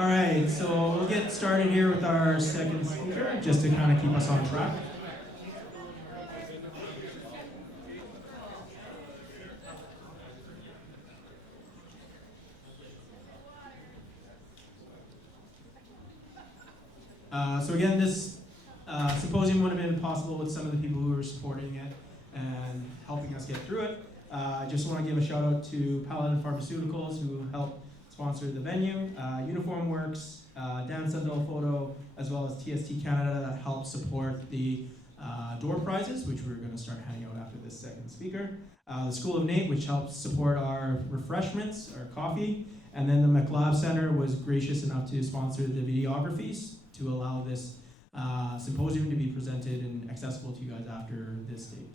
All right, so we'll get started here with our second speaker, just to kind of keep us on track. So again, this symposium would have been possible with some of the people who were supporting it and helping us get through it. I just want to give a shout out to Paladin Pharmaceuticals, who helped sponsor the venue, Uniform Works, Dance Adult Photo, as well as TST Canada that helped support the door prizes, which we're going to start handing out after this second speaker. The School of Nate, which helped support our refreshments, our coffee, and then the McLeod Center was gracious enough to sponsor the videographies to allow this symposium to be presented and accessible to you guys after this date.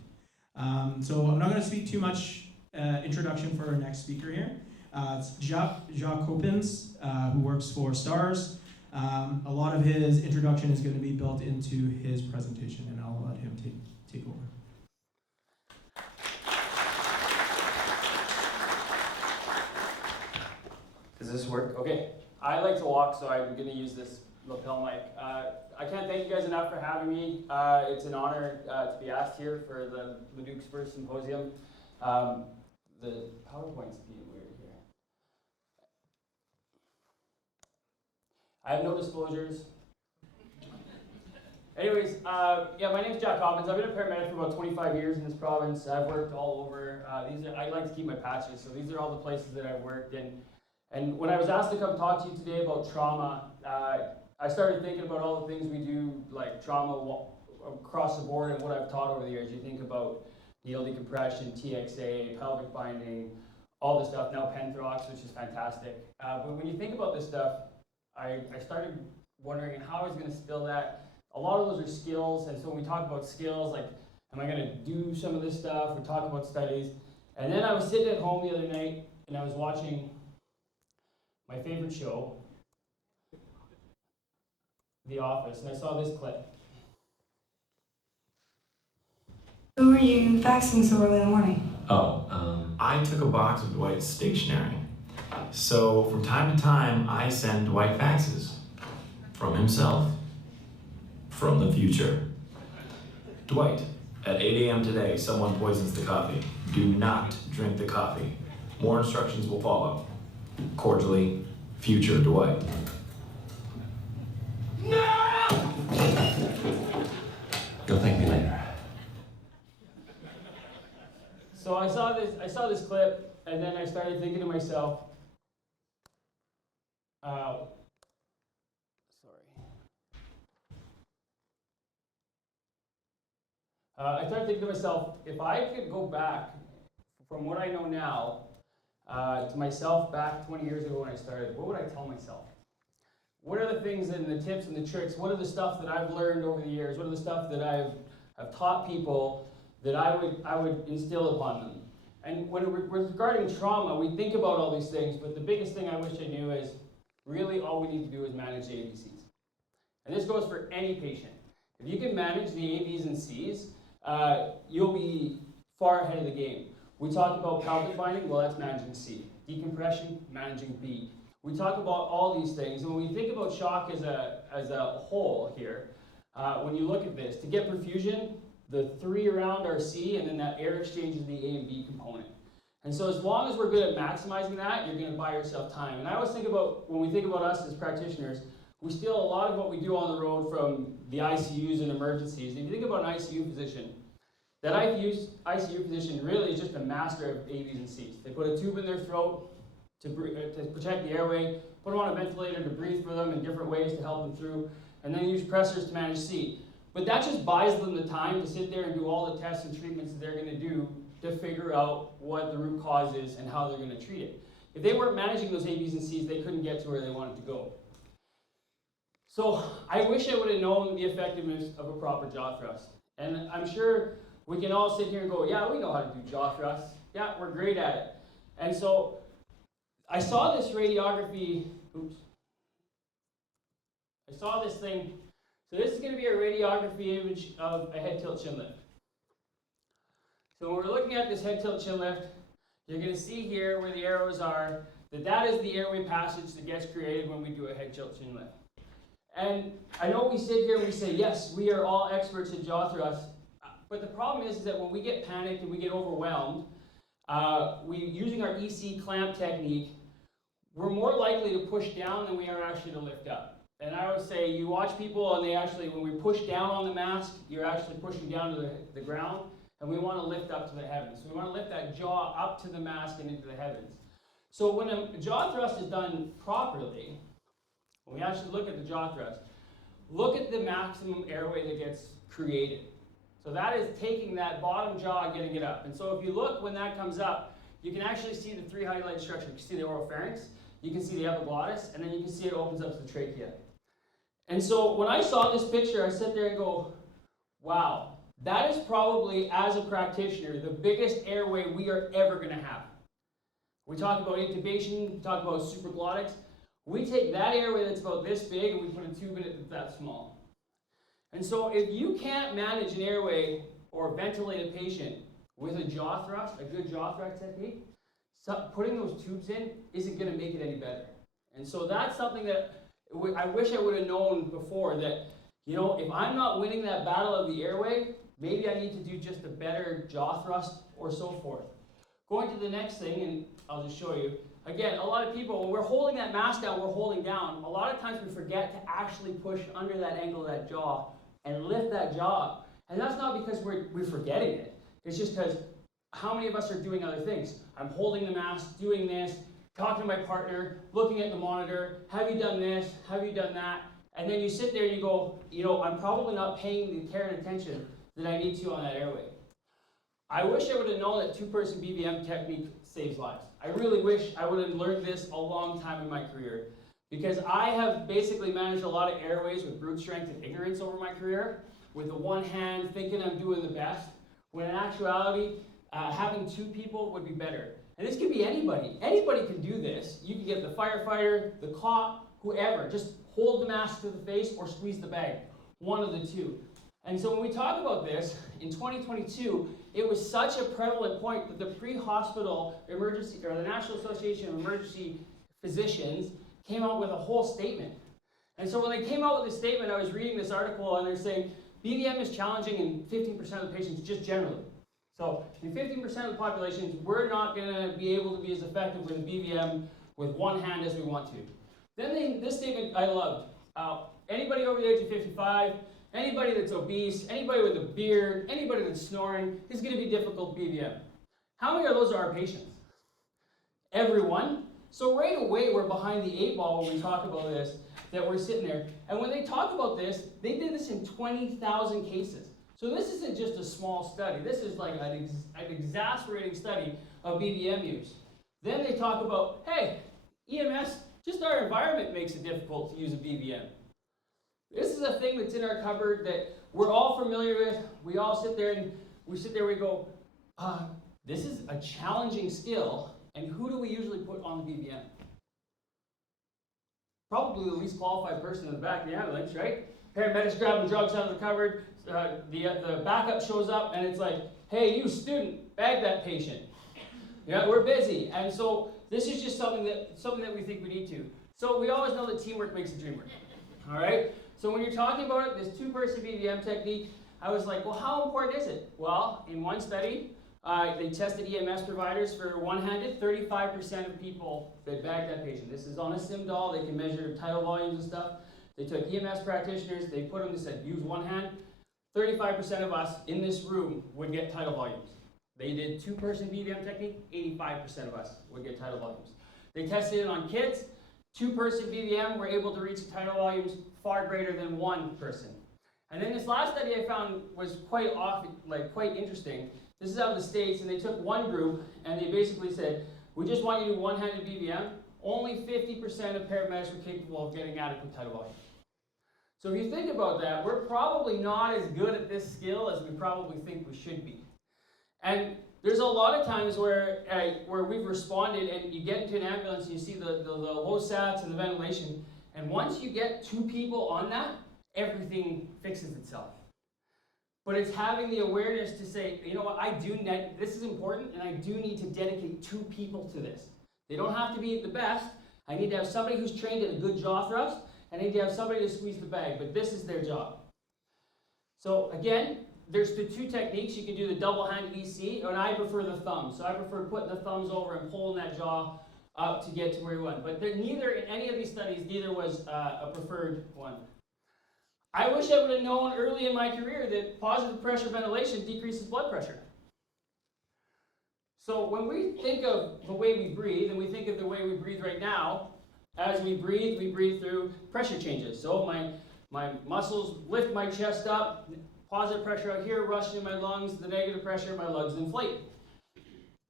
So I'm not going to speak too much introduction for our next speaker here. It's Jacques Copins, who works for STARS. A lot of his introduction is going to be built into his presentation, and I'll let him take over. Does this work? Okay. I like to walk, so I'm going to use this lapel mic. I can't thank you guys enough for having me. It's an honor to be asked here for the Leduc's first symposium. The PowerPoint's being weird here. I have no disclosures. Anyways, yeah, my name's Jack Coppins. I've been a paramedic for about 25 years in this province. I've worked all over. I like to keep my patches, so these are all the places that I've worked in. And when I was asked to come talk to you today about trauma, I started thinking about all the things we do, like trauma across the board, and what I've taught over the years. You think about needle decompression, TXA, pelvic binding, all this stuff, now Penthrox, which is fantastic. But when you think about this stuff, I started wondering how I was going to spill that. A lot of those are skills, and so when we talk about skills, like, am I going to do some of this stuff? We talk about studies. And then I was sitting at home the other night, and I was watching my favorite show, The Office, and I saw this clip. Who were you faxing so early in the morning? I took a box of Dwight's stationery. So from time to time, I send Dwight faxes. From himself. From the future. Dwight, at 8 a.m. today, someone poisons the coffee. Do not drink the coffee. More instructions will follow. Cordially, future Dwight. No! You'll thank me later. So I saw this clip, and then I started thinking to myself, I started thinking to myself, if I could go back from what I know now to myself back 20 years ago when I started, what would I tell myself? What are the things and the tips and the tricks? What are the stuff that I've learned over the years? What are the stuff that I've taught people that I would instill upon them? And when regarding trauma, we think about all these things, but the biggest thing I wish I knew is really all we need to do is manage the ABCs. And this goes for any patient. If you can manage the A's and C's, you'll be far ahead of the game. We talked about pelvic binding, well, that's managing C. Decompression, managing B. We talk about all these things, and when we think about shock as a whole here, when you look at this, to get perfusion, the three around are C, and then that air exchange is the A and B component. And so as long as we're good at maximizing that, you're going to buy yourself time. And I always think about, when we think about us as practitioners, we steal a lot of what we do on the road from the ICUs and emergencies. And if you think about an ICU physician, that ICU physician really is just a master of A, B's, and C's. They put a tube in their throat to protect the airway, put them on a ventilator to breathe for them in different ways to help them through, and then use pressors to manage C. But that just buys them the time to sit there and do all the tests and treatments that they're going to do to figure out what the root cause is and how they're going to treat it. If they weren't managing those A, B's, and C's, they couldn't get to where they wanted to go. So I wish I would have known the effectiveness of a proper jaw thrust. And I'm sure we can all sit here and go, yeah, we know how to do jaw thrusts. Yeah, we're great at it. And so I saw this radiography, I saw this thing. So this is going to be a radiography image of a head tilt chin lift. So when we're looking at this head tilt chin lift, you're going to see here where the arrows are that is the airway passage that gets created when we do a head tilt chin lift. And I know we sit here and we say, yes, we are all experts at jaw thrust, but the problem is that when we get panicked and we get overwhelmed, using our EC clamp technique, we're more likely to push down than we are actually to lift up. And I would say you watch people and they actually, when we push down on the mask, you're actually pushing down to the ground, and we want to lift up to the heavens. So we want to lift that jaw up to the mask and into the heavens. So when a jaw thrust is done properly, when we actually look at the jaw thrust, look at the maximum airway that gets created. So that is taking that bottom jaw and getting it up. And so if you look when that comes up, you can actually see the three highlighted structures. You can see the oropharynx, you can see the epiglottis, and then you can see it opens up to the trachea. And so when I saw this picture, I sit there and go, wow, that is probably, as a practitioner, the biggest airway we are ever going to have. We talk about intubation, we talk about supraglottics. We take that airway that's about this big and we put a tube in it that's that small. And so if you can't manage an airway or ventilate a patient with a jaw thrust, a good jaw thrust technique, putting those tubes in isn't going to make it any better. And so that's something that I wish I would have known before, that, you know, if I'm not winning that battle of the airway, maybe I need to do just a better jaw thrust or so forth. Going to the next thing, and I'll just show you. Again, a lot of people, when we're holding that mask down, we're holding down. A lot of times we forget to actually push under that angle of that jaw and lift that jaw up. And that's not because we're forgetting it. It's just because how many of us are doing other things? I'm holding the mask, doing this, talking to my partner, looking at the monitor, have you done this, have you done that? And then you sit there and you go, you know, I'm probably not paying the care and attention that I need to on that airway. I wish I would have known that two-person BVM technique saves lives. I really wish I would have learned this a long time in my career, because I have basically managed a lot of airways with brute strength and ignorance over my career, with the one hand thinking I'm doing the best, when in actuality, having two people would be better. And this could be anybody. Anybody can do this. You can get the firefighter, the cop, whoever. Just hold the mask to the face or squeeze the bag. One of the two. And so when we talk about this, in 2022, it was such a prevalent point that the pre-hospital emergency, or the National Association of Emergency Physicians, came out with a whole statement. And so when they came out with this statement, I was reading this article and they're saying, BVM is challenging in 15% of the patients just generally. So in 15% of the populations, we're not going to be able to be as effective with a BVM with one hand as we want to. Then this statement I loved. Anybody over the age of 55, anybody that's obese, anybody with a beard, anybody that's snoring is going to be difficult BVM. How many of those are our patients? Everyone. So right away we're behind the 8 ball when we talk about this, that we're sitting there. And when they talk about this, they did this in 20,000 cases. So this isn't just a small study. This is like an exasperating study of BVM use. Then they talk about, hey, EMS, just our environment makes it difficult to use a BVM. This is a thing that's in our cupboard that we're all familiar with. We all sit there and we go, this is a challenging skill, and who do we usually put on the BVM? Probably the least qualified person in the back of the ambulance, right? Paramedics grabbing drugs out of the cupboard, the backup shows up and it's like, hey, you student, bag that patient. Yeah, we're busy. And so this is just something that we think we need to. So we always know that teamwork makes the dream work. All right? So when you're talking about it, this two-person BVM technique, I was like, well, how important is it? Well, in one study, they tested EMS providers for one-handed, 35% of people that bagged that patient. This is on a sim doll. They can measure tidal volumes and stuff. They took EMS practitioners, they put them, they said, use one hand. 35% of us in this room would get tidal volumes. They did two-person BVM technique, 85% of us would get tidal volumes. They tested it on kids. Two-person BVM were able to reach tidal volumes far greater than one person. And then this last study I found was quite interesting. This is out of the States, and they took one group, and they basically said, we just want you to do one-handed BVM. Only 50% of paramedics were capable of getting adequate tidal volume. So if you think about that, we're probably not as good at this skill as we probably think we should be. And there's a lot of times where we've responded, and you get into an ambulance and you see the low sats and the ventilation, and once you get two people on that, everything fixes itself. But it's having the awareness to say, you know what, this is important, and I do need to dedicate two people to this. They don't have to be the best. I need to have somebody who's trained at a good jaw thrust, and I need to have somebody to squeeze the bag, but this is their job. So again, there's the two techniques. You can do the double-handed EC, and I prefer the thumb. So I prefer putting the thumbs over and pulling that jaw up to get to where you want. But neither, in any of these studies, neither was a preferred one. I wish I would have known early in my career that positive pressure ventilation decreases blood pressure. So when we think of the way we breathe, and we think of the way we breathe right now, as we breathe through pressure changes. So my muscles lift my chest up, positive pressure out here, rushing in my lungs, the negative pressure in my lungs inflate.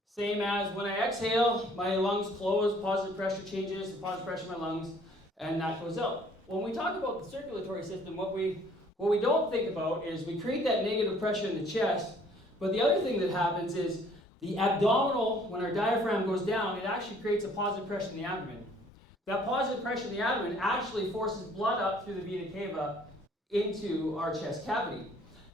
Same as when I exhale, my lungs close, positive pressure changes, the positive pressure in my lungs, and that goes out. When we talk about the circulatory system, what we don't think about is we create that negative pressure in the chest, but the other thing that happens is the abdominal, when our diaphragm goes down, it actually creates a positive pressure in the abdomen. That positive pressure in the abdomen actually forces blood up through the vena cava into our chest cavity.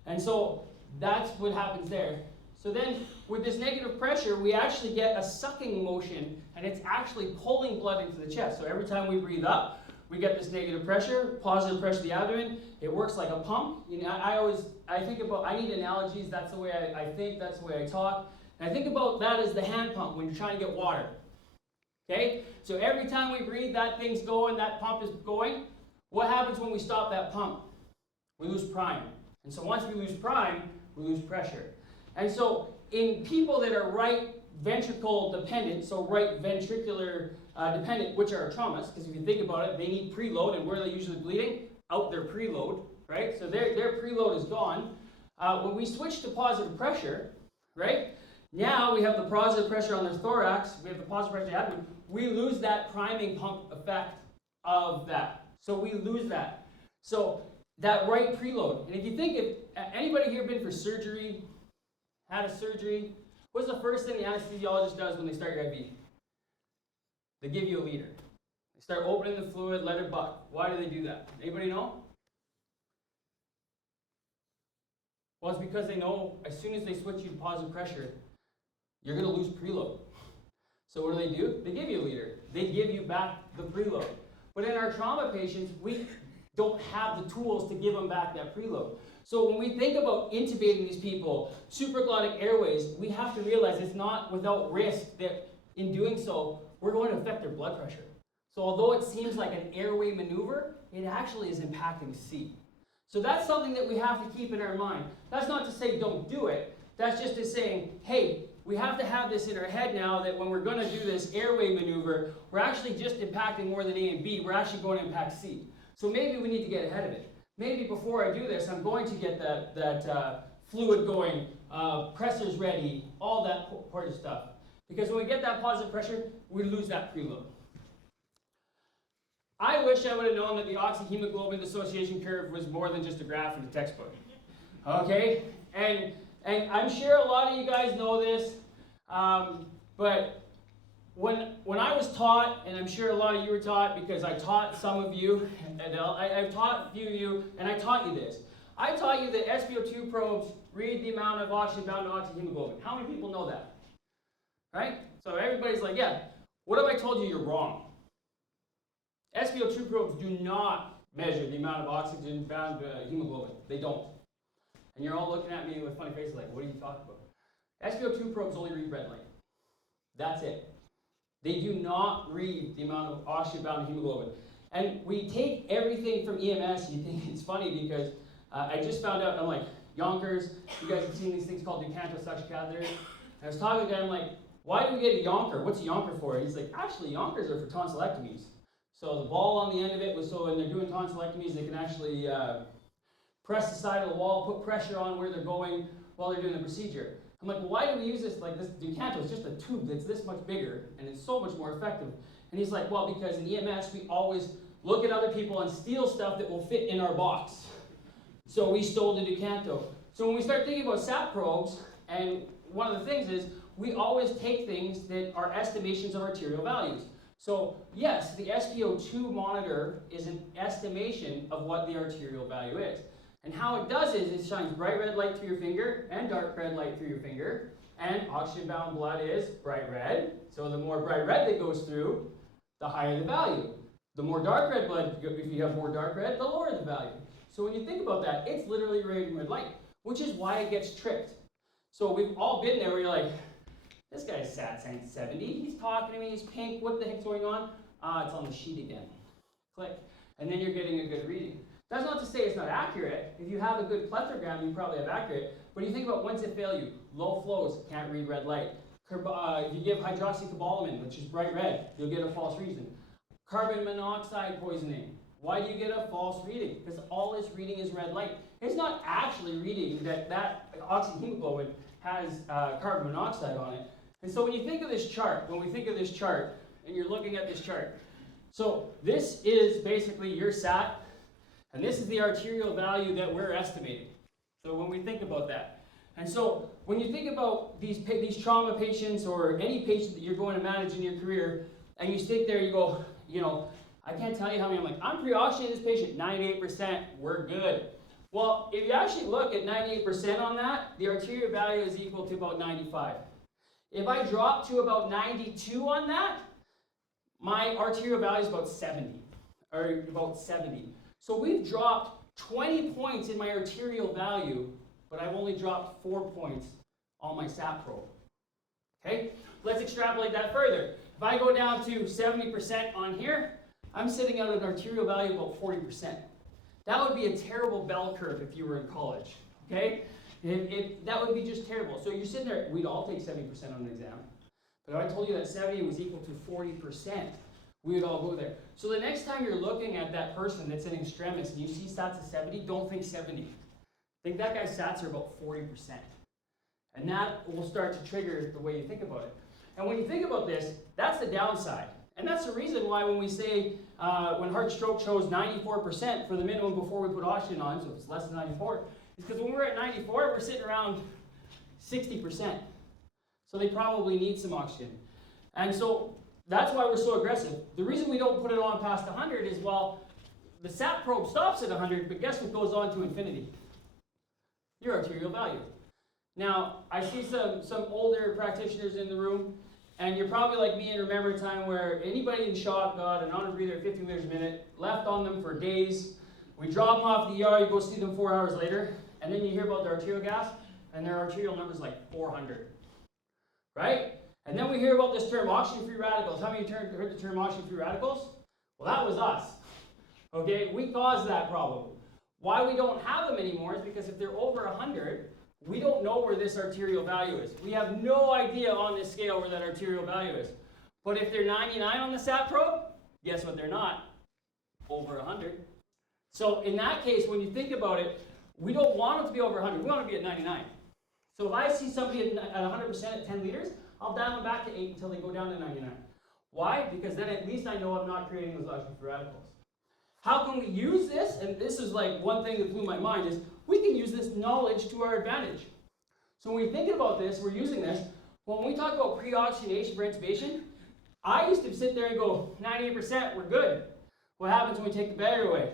And so that's what happens there. So then with this negative pressure, we actually get a sucking motion, and it's actually pulling blood into the chest. So every time we breathe up, we get this negative pressure, positive pressure in the abdomen. It works like a pump. You know, I need analogies. That's the way I think, that's the way I talk. And I think about that as the hand pump when you're trying to get water. Okay? So every time we breathe, that thing's going, that pump is going. What happens when we stop that pump? We lose prime. And so once we lose prime, we lose pressure. And so in people that are right ventricle dependent, so right ventricular dependent, which are traumas, because if you think about it, they need preload, and where are they usually bleeding? Out their preload, right? So their preload is gone. When we switch to positive pressure, right? Now we have the positive pressure on their thorax, we have the positive pressure in the abdomen, we lose that priming pump effect of that. So we lose that. So that right preload. And if you think of anybody here been for surgery, had a surgery, what's the first thing the anesthesiologist does when they start your IV? They give you a leader. They start opening the fluid, let it buck. Why do they do that? Anybody know? Well, it's because they know as soon as they switch you to positive pressure, you're going to lose preload. So what do? They give you a leader. They give you back the preload. But in our trauma patients, we don't have the tools to give them back that preload. So when we think about intubating these people, supraglottic airways, we have to realize it's not without risk that in doing so, we're going to affect their blood pressure. So although it seems like an airway maneuver, it actually is impacting C. So that's something that we have to keep in our mind. That's not to say don't do it. That's just to saying, hey, we have to have this in our head now that when we're going to do this airway maneuver, we're actually just impacting more than A and B. We're actually going to impact C. So maybe we need to get ahead of it. Maybe before I do this, I'm going to get that fluid going, pressors ready, all that part of stuff. Because when we get that positive pressure, we lose that preload. I wish I would have known that the oxyhemoglobin dissociation curve was more than just a graph in the textbook. Okay? And I'm sure a lot of you guys know this, but when I was taught, and I'm sure a lot of you were taught because I taught some of you, and I've taught a few of you, and I taught you this. I taught you that SpO2 probes read the amount of oxygen bound to oxyhemoglobin. How many people know that? Right? So everybody's like, yeah, what if I told you you're wrong? SpO2 probes do not measure the amount of oxygen bound to hemoglobin. They don't. And you're all looking at me with funny faces like, what are you talking about? SpO2 probes only read red light. That's it. They do not read the amount of oxygen bound to hemoglobin. And we take everything from EMS. You think it's funny because I just found out, I'm like, Yonkers, you guys have seen these things called Ducanto suction catheters. I was talking to a guy, I'm like, why do we get a Yonker? What's a Yonker for? He's like, actually, Yonkers are for tonsillectomies. So the ball on the end of it was so when they're doing tonsillectomies, they can actually press the side of the wall, put pressure on where they're going while they're doing the procedure. I'm like, well, why do we use this? Like, this Ducanto is just a tube that's this much bigger, and it's so much more effective. And he's like, well, because in EMS, we always look at other people and steal stuff that will fit in our box. So we stole the Ducanto. So when we start thinking about SAP probes, and one of the things is, we always take things that are estimations of arterial values. So yes, the SpO2 monitor is an estimation of what the arterial value is. And how it does is it shines bright red light through your finger and dark red light through your finger, And oxygen-bound blood is bright red. So the more bright red that goes through, the higher the value. The more dark red blood, if you have more dark red, the lower the value. So when you think about that, it's literally radiant red light, which is why it gets tricked. So we've all been there where you're like, this guy's sat 70, he's talking to me, he's pink, what the heck's going on? It's on the sheet again. Click. And then you're getting a good reading. That's not to say it's not accurate. If you have a good plethogram, you probably have accurate. But you think about when's it fail you? Low flows, can't read red light. If you give hydroxycobalamin, which is bright red, you'll get a false reason. Carbon monoxide poisoning. Why do you get a false reading? Because all it's reading is red light. It's not actually reading that oxyhemoglobin has carbon monoxide on it. And so when you think of this chart, and you're looking at this chart, so this is basically your SAT, and this is the arterial value that we're estimating. So when we think about that. And so when you think about these trauma patients or any patient that you're going to manage in your career, and you sit there, you go, I can't tell you how many, I'm like, I'm pre-oxygenating this patient, 98%, we're good. Well, if you actually look at 98% on that, the arterial value is equal to about 95. If I drop to about 92 on that, my arterial value is about 70, or about 70. So we've dropped 20 points in my arterial value, but I've only dropped 4 points on my SAT probe. Okay? Let's extrapolate that further. If I go down to 70% on here, I'm sitting at an arterial value of about 40%. That would be a terrible bell curve if you were in college. Okay? That would be just terrible. So you're sitting there, we'd all take 70% on an exam. But if I told you that 70 was equal to 40%, we would all go there. So the next time you're looking at that person that's in extremis and you see stats of 70, don't think 70. Think that guy's stats are about 40%. And that will start to trigger the way you think about it. And when you think about this, that's the downside. And that's the reason why when we say, when heart stroke shows 94% for the minimum before we put oxygen on, so if it's less than 94, is because when we're at 94, we're sitting around 60%. So they probably need some oxygen. And so that's why we're so aggressive. The reason we don't put it on past 100 is, well, the SAT probe stops at 100, but guess what goes on to infinity? Your arterial value. Now, I see some older practitioners in the room, and you're probably like me and remember a time where anybody in shock got an on-breather at 50 liters a minute, left on them for days. We drop them off the ER, you go see them 4 hours later, and then you hear about their arterial gas, and their arterial number is like 400. Right? And then we hear about this term, oxygen-free radicals. How many heard the term oxygen-free radicals? Well, that was us. Okay? We caused that problem. Why we don't have them anymore is because if they're over 100, we don't know where this arterial value is. We have no idea on this scale where that arterial value is. But if they're 99 on the SAT probe, guess what they're not? Over 100. So in that case, when you think about it, we don't want them to be over 100. We want to be at 99. So if I see somebody at 100% at 10 liters, I'll dial them back to 8 until they go down to 99. Why? Because then at least I know I'm not creating those oxygen-free radicals. How can we use this? And this is like one thing that blew my mind is we can use this knowledge to our advantage. So when we're thinking about this, we're using this. When we talk about pre-oxygenation for intubation, I used to sit there and go, 98%, we're good. What happens when we take the battery away?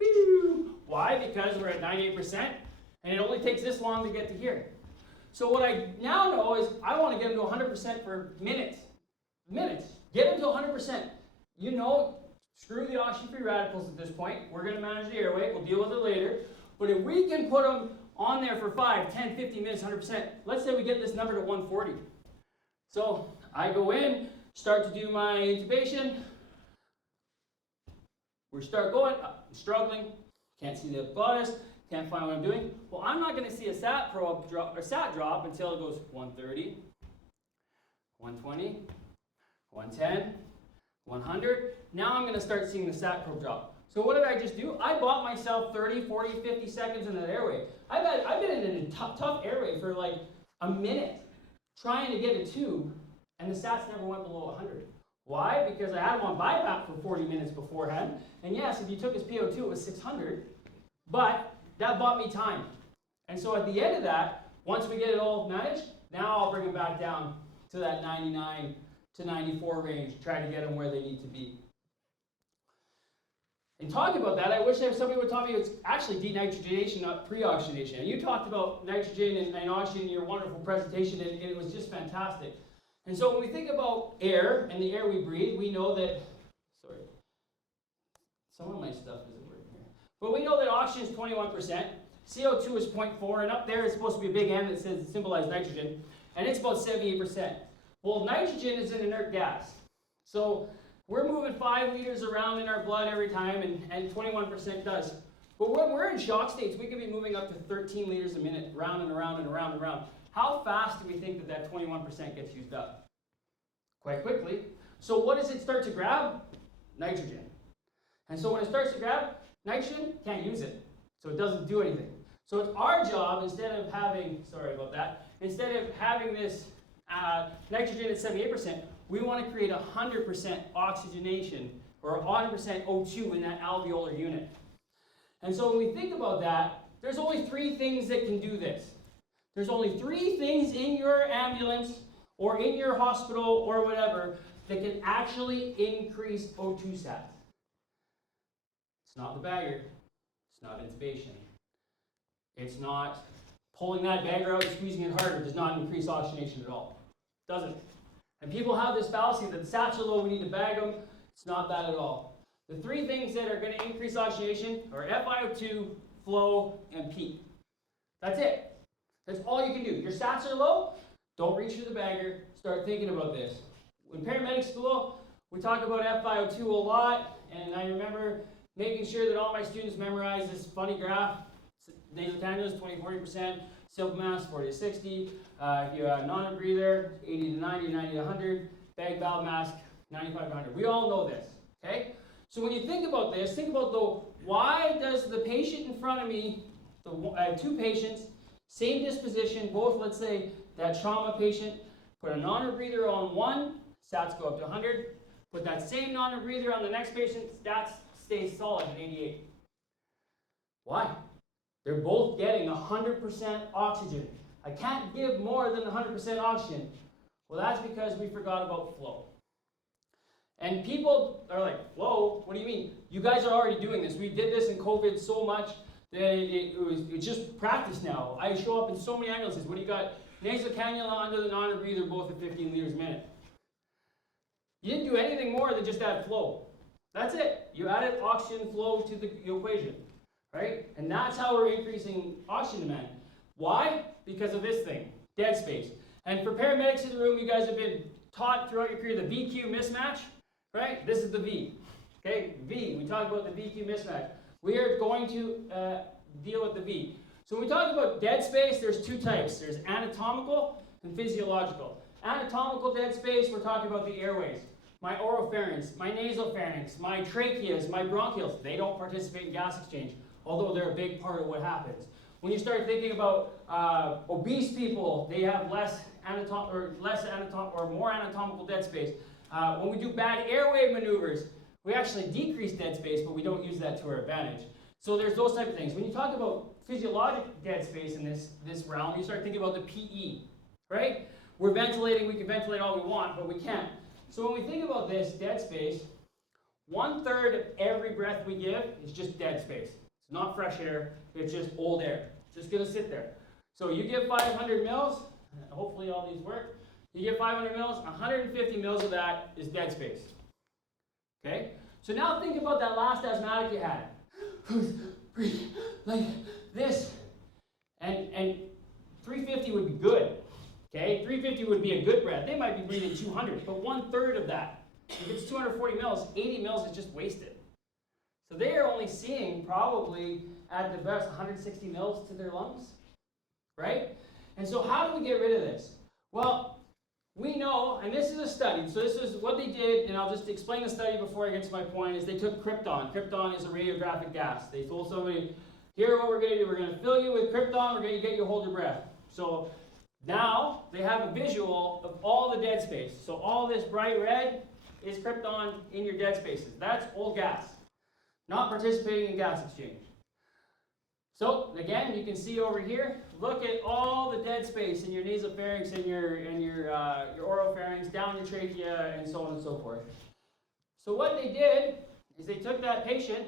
Pew! Why? Because we're at 98%, and it only takes this long to get to here. So what I now know is I want to get them to 100% for minutes. Minutes. Get them to 100%. You know, screw the oxygen-free radicals at this point. We're going to manage the airway. We'll deal with it later. But if we can put them on there for 5, 10, 15 minutes, 100%, let's say we get this number to 140. So I go in, start to do my intubation. We start going, I'm struggling, can't see the glottis, can't find what I'm doing. Well, I'm not going to see a SAT probe drop, or SAT drop until it goes 130, 120, 110, 100. Now I'm going to start seeing the SAT probe drop. So what did I just do? I bought myself 30, 40, 50 seconds in that airway. I've been in a tough airway for like a minute trying to get a tube, and the SATs never went below 100. Why? Because I had him on BiPAP for 40 minutes beforehand. And yes, if you took his PO2, it was 600. But that bought me time. And so at the end of that, once we get it all managed, now I'll bring them back down to that 99 to 94 range, try to get them where they need to be. And talking about that, I wish that somebody would tell me it's actually denitrogenation, not pre-oxygenation. And you talked about nitrogen and oxygen in your wonderful presentation, and it was just fantastic. And so when we think about air and the air we breathe, we know that, sorry, some of my stuff isn't working here. But we know that oxygen is 21%, CO2 is 0.4, and up there is supposed to be a big N that says symbolize nitrogen, and it's about 78%. Well, nitrogen is an inert gas. So we're moving 5 liters around in our blood every time, and 21% does. But when we're in shock states, we can be moving up to 13 liters a minute, round and around and around and around. How fast do we think that 21% gets used up? Quite quickly. So what does it start to grab? Nitrogen. And so when it starts to grab nitrogen, can't use it. So it doesn't do anything. So it's our job, instead of having, sorry about that, instead of having this nitrogen at 78%, we want to create 100% oxygenation, or 100% O2 in that alveolar unit. And so when we think about that, there's only 3 things that can do this. There's only 3 things in your ambulance, or in your hospital, or whatever, that can actually increase O2 sats. It's not the bagger. It's not intubation. It's not pulling that bagger out and squeezing it harder. It does not increase oxygenation at all. It doesn't. And people have this fallacy that the sats are low, we need to bag them. It's not that at all. The 3 things that are going to increase oxygenation are FiO2, flow, and peak. That's it. That's all you can do. Your sats are low, don't reach for the bagger. Start thinking about this. In paramedic school, we talk about FiO2 a lot, and I remember making sure that all my students memorize this funny graph. Nasal cannula is 20-40%, simple mass 40 to 60. If you're a non-breather, 80 to 90, 90 to 100. Bag valve mask, 95 to 100. We all know this, okay? So when you think about this, think about why does the patient in front of me, I have 2 patients, same disposition, both, let's say, that trauma patient, put a non-breather on one, stats go up to 100. Put that same non-breather on the next patient, stats stay solid at 88. Why? They're both getting 100% oxygen. I can't give more than 100% oxygen. Well, that's because we forgot about flow. And people are like, flow? What do you mean? You guys are already doing this. We did this in COVID so much that it's just practice now. I show up in so many ambulances. What do you got? Nasal cannula under the non-breather, both at 15 liters a minute. You didn't do anything more than just add flow. That's it. You added oxygen flow to the equation, right? And that's how we're increasing oxygen demand. Why? Because of this thing, dead space. And for paramedics in the room, you guys have been taught throughout your career the VQ mismatch, right? This is the V, okay? V, we talk about the VQ mismatch. We are going to deal with the V. So when we talk about dead space, there's 2 types. There's anatomical and physiological. Anatomical dead space, we're talking about the airways. My oropharynx, my nasopharynx, my tracheas, my bronchioles, they don't participate in gas exchange, although they're a big part of what happens. When you start thinking about obese people, they have more anatomical dead space. When we do bad airway maneuvers, we actually decrease dead space, but we don't use that to our advantage. So there's those type of things. When you talk about physiologic dead space in this realm, you start thinking about the PE, right? We're ventilating, we can ventilate all we want, but we can't. So when we think about this dead space, 1/3 of every breath we give is just dead space. It's not fresh air, it's just old air. It's just gonna sit there. So you give 500 mils, hopefully all these work, you give 500 mils, 150 mils of that is dead space. Okay? So now think about that last asthmatic you had. Breathe like this. And 350 would be good. Okay? 350 would be a good breath. They might be breathing 200, but 1/3 of that. If it's 240 mils, 80 mils is just wasted. So they are only seeing probably at the best 160 mils to their lungs, right? And so how do we get rid of this? Well, we know, and this is a study, so this is what they did, and I'll just explain the study before I get to my point, is they took krypton. Krypton is a radiographic gas. They told somebody, here what we're going to do, we're going to fill you with krypton, we're going to get you to hold your breath. So now they have a visual of all the dead space. So all this bright red is krypton in your dead spaces. That's old gas, not participating in gas exchange. So again, you can see over here, look at all the dead space in your nasopharynx and your oropharynx, down your trachea, and so on and so forth. So what they did, is they took that patient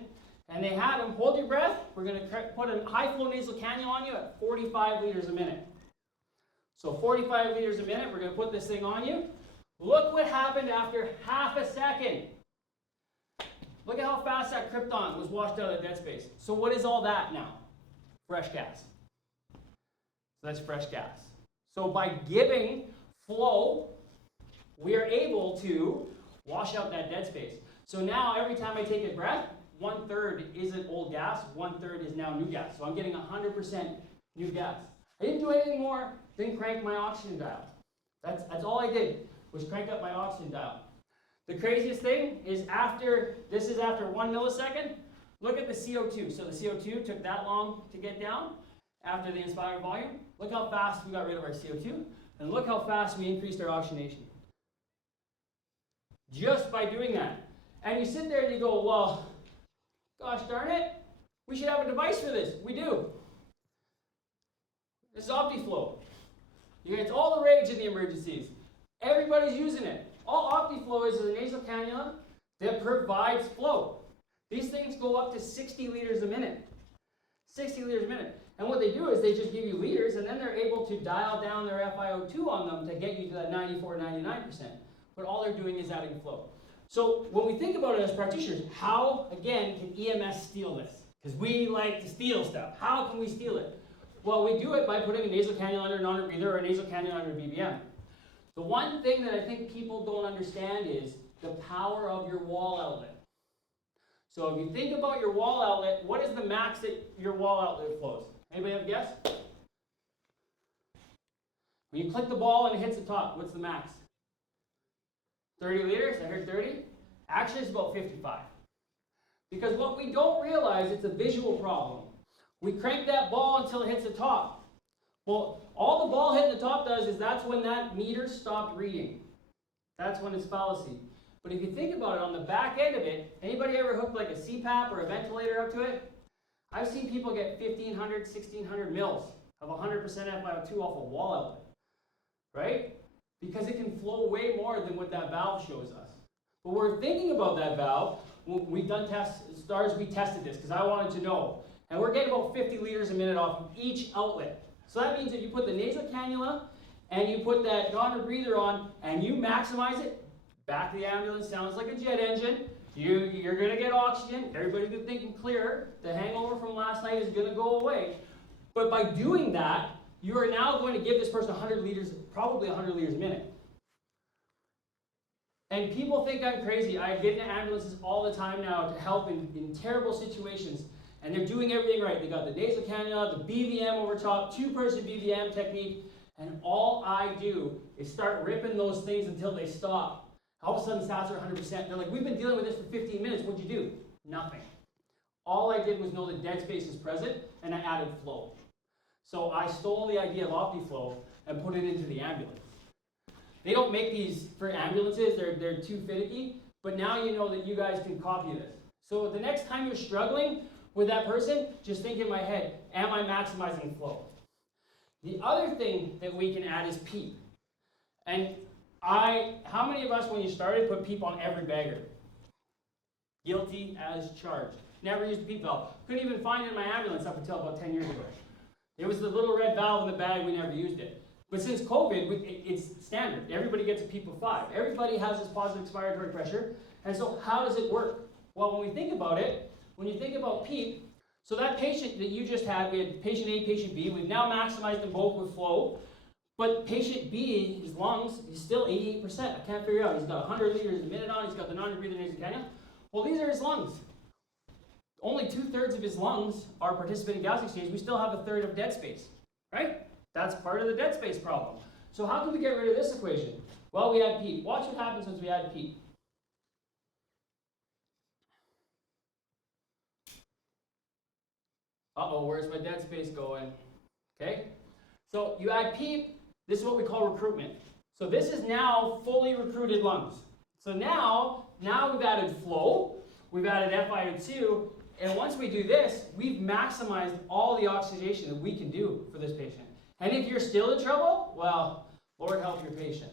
and they had him, hold your breath, we're going to put a high flow nasal cannula on you at 45 liters a minute. So 45 liters a minute, we're going to put this thing on you. Look what happened after half a second. Look at how fast that krypton was washed out of dead space. So what is all that now? Fresh gas. So that's fresh gas. So by giving flow, we are able to wash out that dead space. So now every time I take a breath, 1/3 isn't old gas, 1/3 is now new gas. So I'm getting 100% new gas. I didn't do anything more than crank my oxygen dial. That's all I did, was crank up my oxygen dial. The craziest thing is this is after 1 millisecond, look at the CO2. So the CO2 took that long to get down after the inspired volume. Look how fast we got rid of our CO2, and look how fast we increased our oxygenation. Just by doing that. And you sit there and you go, well, gosh darn it, we should have a device for this. We do. This is OptiFlow. It's all the rage in the emergencies. Everybody's using it. All OptiFlow is a nasal cannula that provides flow. These things go up to 60 liters a minute. 60 liters a minute. And what they do is they just give you liters, and then they're able to dial down their FiO2 on them to get you to that 94, 99%. But all they're doing is adding flow. So when we think about it as practitioners, how, again, can EMS steal this? Because we like to steal stuff. How can we steal it? Well, we do it by putting a nasal cannula under a non-rebreather or a nasal cannula under a BVM. The one thing that I think people don't understand is the power of your wall outlet. So if you think about your wall outlet, what is the max that your wall outlet flows? Anybody have a guess? When you click the ball and it hits the top, what's the max? 30 liters? I heard 30. Actually, it's about 55. Because what we don't realize, it's a visual problem. We crank that ball until it hits the top. Well, all the ball hitting the top does is that's when that meter stopped reading. That's when it's fallacy. But if you think about it, on the back end of it, anybody ever hooked like a CPAP or a ventilator up to it? I've seen people get 1,500, 1,600 mils of 100% FiO2 off a wall outlet, right? Because it can flow way more than what that valve shows us. But we're thinking about that valve. We've done tests, STARS, we tested this because I wanted to know. And we're getting about 50 liters a minute off of each outlet. So that means if you put the nasal cannula and you put that non-rebreather on and you maximize it, back of the ambulance sounds like a jet engine. You're going to get oxygen. Everybody's been thinking clear. The hangover from last night is going to go away. But by doing that, you are now going to give this person 100 liters, probably 100 liters a minute. And people think I'm crazy. I get into ambulances all the time now to help in terrible situations. And they're doing everything right. They got the nasal cannula, the BVM over top, 2-person BVM technique. And all I do is start ripping those things until they stop. All of a sudden, stats are 100%. They're like, we've been dealing with this for 15 minutes. What'd you do? Nothing. All I did was know that dead space is present, and I added flow. So I stole the idea of OptiFlow and put it into the ambulance. They don't make these for ambulances. They're too finicky. But now you know that you guys can copy this. So the next time you're struggling with that person, just think in my head, am I maximizing flow? The other thing that we can add is PEEP. And how many of us, when you started, put PEEP on every bagger? Guilty as charged. Never used a PEEP valve. Couldn't even find it in my ambulance up until about 10 years ago. It was the little red valve in the bag, we never used it. But since COVID, it's standard. Everybody gets a PEEP of 5. Everybody has this positive expiratory pressure. And so how does it work? Well, when we think about it, when you think about PEEP, so that patient that you just had, we had patient A, patient B, we've now maximized them both with flow. But patient B, his lungs, he's still 88%. I can't figure it out. He's got 100 liters a minute on, he's got the non-rebreather nasal cannula. Well, these are his lungs. Only 2/3 of his lungs are participating gas exchange. We still have 1/3 of dead space, right? That's part of the dead space problem. So how can we get rid of this equation? Well, we add PEEP. Watch what happens once we add PEEP. Uh-oh, where's my dead space going? Okay, so you add PEEP. This is what we call recruitment. So this is now fully recruited lungs. So now we've added flow, we've added FiO2, and once we do this, we've maximized all the oxygenation that we can do for this patient. And if you're still in trouble, well, Lord help your patient.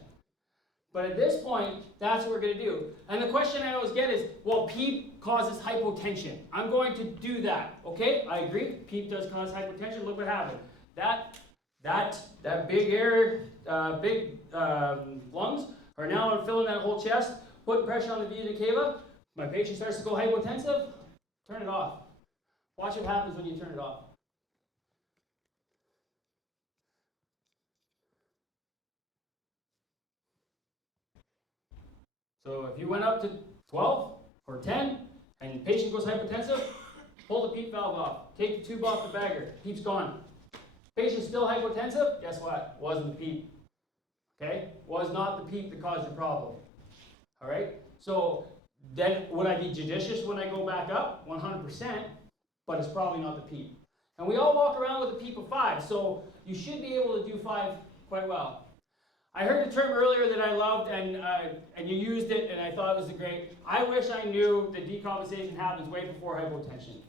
But at this point, that's what we're going to do. And the question I always get is, well, PEEP causes hypotension. I'm going to do that. Okay, I agree. PEEP does cause hypotension. Look what happened. That big air, lungs are now filling that whole chest, putting pressure on the vena cava. My patient starts to go hypotensive. Turn it off. Watch what happens when you turn it off. So if you went up to 12 or 10 and the patient goes hypotensive, pull the PEEP valve off. Take the tube off the bagger. PEEP's gone. Patient's still hypotensive? Guess what? Wasn't the PEEP. Okay? Was not the PEEP that caused your problem. All right? So then would I be judicious when I go back up? 100%, but it's probably not the PEEP. And we all walk around with a PEEP of 5, so you should be able to do 5 quite well. I heard a term earlier that I loved, and you used it, and I thought it was great. I wish I knew that decompensation happens way before hypotension.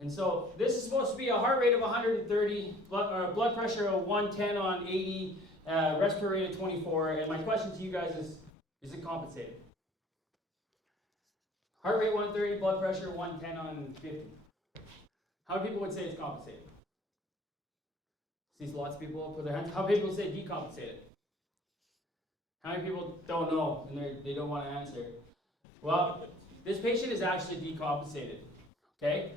And so this is supposed to be a heart rate of 130, blood pressure of 110 on 80, respiratory rate of 24. And my question to you guys is it compensated? Heart rate 130, blood pressure 110 on 50. How many people would say it's compensated? See lots of people put their hands. How many people say decompensated? How many people don't know and they don't want to answer? Well, this patient is actually decompensated. Okay?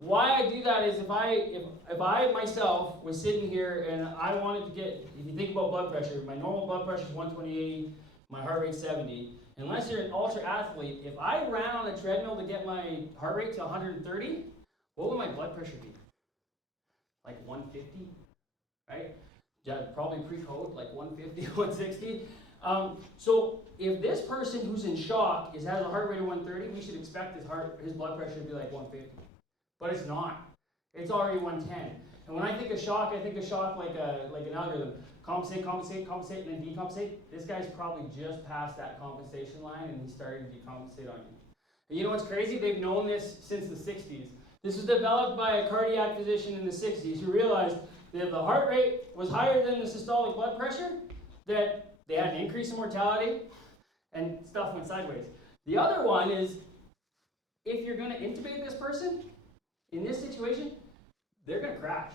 Why I do that is if I myself was sitting here and I wanted to get, if you think about blood pressure, my normal blood pressure is 128, my heart rate 70. Unless you're an ultra athlete, if I ran on a treadmill to get my heart rate to 130, what would my blood pressure be? Like 150, right? Probably pre-code, like 150, 160. So if this person who's in shock has a heart rate of 130, we should expect his blood pressure to be like 150. But it's not. It's already 110. And when I think of shock like an algorithm. Compensate, compensate, compensate, and then decompensate. This guy's probably just past that compensation line and he's starting to decompensate on you. And you know what's crazy? They've known this since the 60s. This was developed by a cardiac physician in the 60s who realized that if the heart rate was higher than the systolic blood pressure, that they had an increase in mortality and stuff went sideways. The other one is, if you're going to intubate this person, in this situation, they're going to crash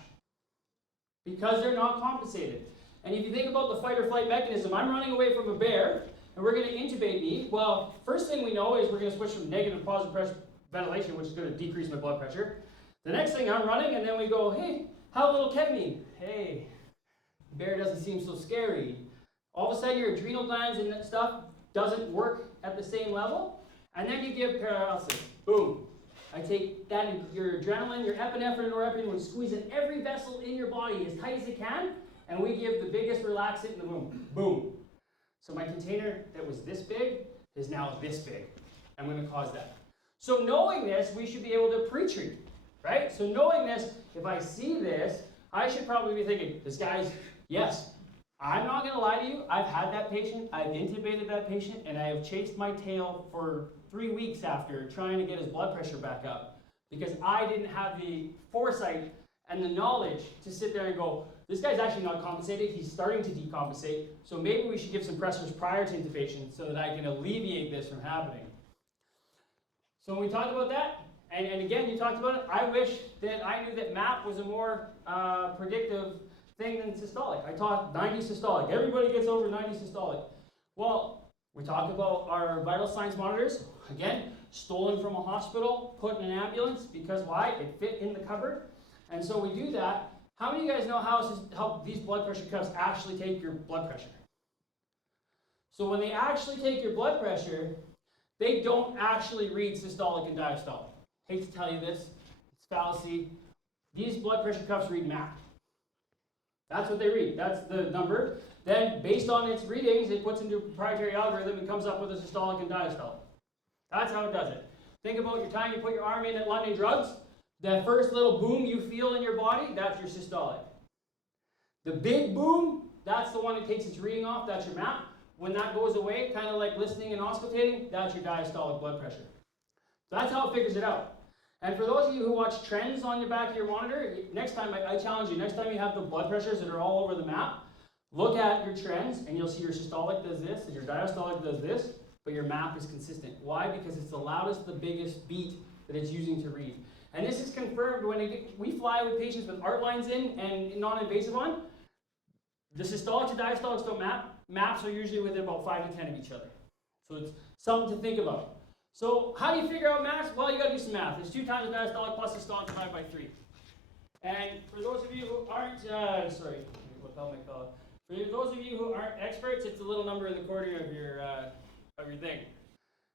because they're not compensated. And if you think about the fight or flight mechanism, I'm running away from a bear and we're going to intubate me. Well, first thing we know is we're going to switch from negative to positive pressure ventilation, which is going to decrease my blood pressure. The next thing, I'm running and then we go, hey, how little ketamine? Hey, bear doesn't seem so scary. All of a sudden your adrenal glands and that stuff doesn't work at the same level. And then you give paralysis. Boom. I take that, your adrenaline, your epinephrine, norepinephrine, and squeeze in every vessel in your body as tight as it can, and we give the biggest relaxant in the room. Boom. So my container that was this big is now this big. I'm going to cause that. So knowing this, we should be able to pre-treat, right? So knowing this, if I see this, I should probably be thinking, this guy's, yes, I'm not going to lie to you. I've had that patient, I've intubated that patient, and I have chased my tail for 3 weeks after trying to get his blood pressure back up because I didn't have the foresight and the knowledge to sit there and go, this guy's actually not compensated, he's starting to decompensate, so maybe we should give some pressors prior to intubation so that I can alleviate this from happening. So when we talked about that, and again, you talked about it, I wish that I knew that MAP was a more predictive thing than systolic. I taught 90 systolic. Everybody gets over 90 systolic. Well, we talked about our vital signs monitors. Again, stolen from a hospital, put in an ambulance, because why? It fit in the cupboard. And so we do that. How many of you guys know how these blood pressure cuffs actually take your blood pressure? So when they actually take your blood pressure, they don't actually read systolic and diastolic. Hate to tell you this, it's fallacy. These blood pressure cuffs read MAP. That's what they read. That's the number. Then, based on its readings, it puts into a proprietary algorithm and comes up with a systolic and diastolic. That's how it does it. Think about your time you put your arm in at London Drugs. That first little boom you feel in your body, that's your systolic. The big boom, that's the one that takes its reading off, that's your MAP. When that goes away, kind of like listening and auscultating, that's your diastolic blood pressure. That's how it figures it out. And for those of you who watch trends on the back of your monitor, next time, I challenge you, next time you have the blood pressures that are all over the map, Look at your trends, and you'll see your systolic does this, and your diastolic does this, but your MAP is consistent. Why? Because it's the loudest, the biggest beat that it's using to read. And this is confirmed when we fly with patients with art lines in and non-invasive on. The systolics and diastolics don't map. Maps are usually within about 5 to 10 of each other. So it's something to think about. So how do you figure out maps? Well, you got to do some math. It's 2 times the diastolic plus systolic divided by 3. And for those of you who aren't, for those of you who aren't experts, it's a little number in the corner of your thing.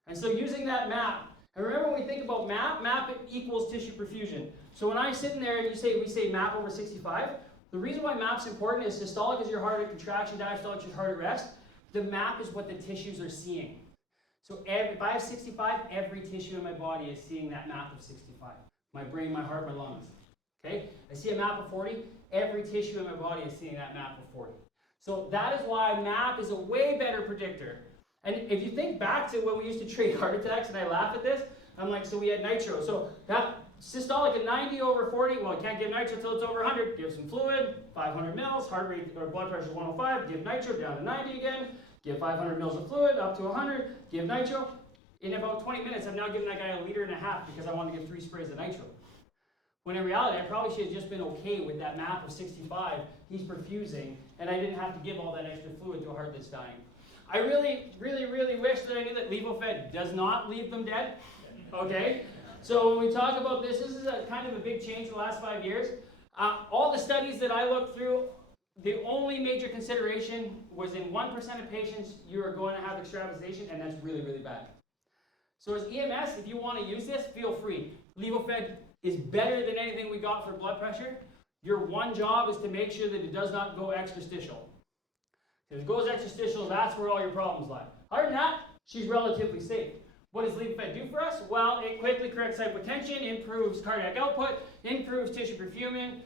And so using that map, and remember when we think about map equals tissue perfusion. So when I sit in there and we say map over 65, the reason why map's important is systolic is your heart at contraction, diastolic is your heart at rest. The map is what the tissues are seeing. So if I have 65, every tissue in my body is seeing that map of 65. My brain, my heart, my lungs. Okay? I see a map of 40, every tissue in my body is seeing that map of 40. So that is why map is a way better predictor. And if you think back to when we used to treat heart attacks, and I laugh at this, I'm like, so we had nitro. So that systolic at 90 over 40, well, you can't give nitro until it's over 100. Give some fluid, 500 mils, heart rate or blood pressure is 105, give nitro down to 90 again, give 500 mils of fluid up to 100, give nitro. In about 20 minutes, I've now given that guy 1.5 liters because I want to give 3 sprays of nitro. When in reality, I probably should have just been okay with that map of 65. He's perfusing, and I didn't have to give all that extra fluid to a heart that's dying. I really, really, really wish that I knew that levofed does not leave them dead. Okay? So when we talk about this is a kind of a big change in the last 5 years. All the studies that I looked through, the only major consideration was in 1% of patients you are going to have extravasation, and that's really, really bad. So as EMS, if you want to use this, feel free. Levofed is better than anything we got for blood pressure. Your one job is to make sure that it does not go extrastitial. If it goes extrastitial, that's where all your problems lie. Other than that, she's relatively safe. What does levofed do for us? Well, it quickly corrects hypotension, improves cardiac output, improves tissue perfusion,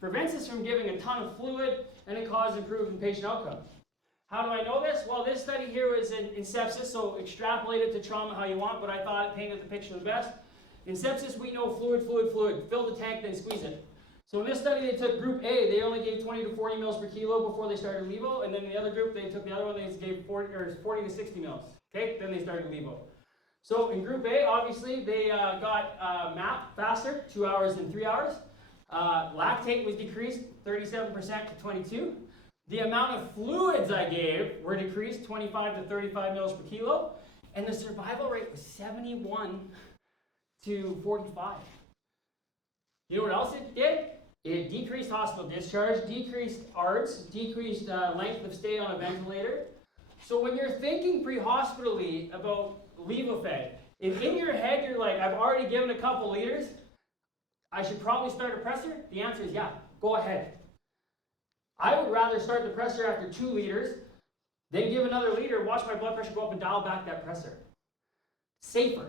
prevents us from giving a ton of fluid, and it causes improvement in patient outcomes. How do I know this? Well, this study here was in sepsis, so extrapolate it to trauma how you want, but I thought it painted the picture the best. In sepsis, we know fluid. Fill the tank, then squeeze it. So in this study, they took group A, they only gave 20 to 40 mils per kilo before they started levo, and then in the other group, they took the other one, they gave 40 to 60 mils. Okay, then they started levo. So in group A, obviously, they got MAP faster, 2 hours and 3 hours. Lactate was decreased 37% to 22. The amount of fluids I gave were decreased 25 to 35 mils per kilo, and the survival rate was 71 to 45. You know what else it did? It decreased hospital discharge, decreased ARDS, decreased length of stay on a ventilator. So when you're thinking pre-hospitally about levofed, if in your head you're like, I've already given a couple liters, I should probably start a pressor? The answer is yeah, go ahead. I would rather start the pressor after 2 liters, then give another liter, watch my blood pressure go up and dial back that pressor. Safer.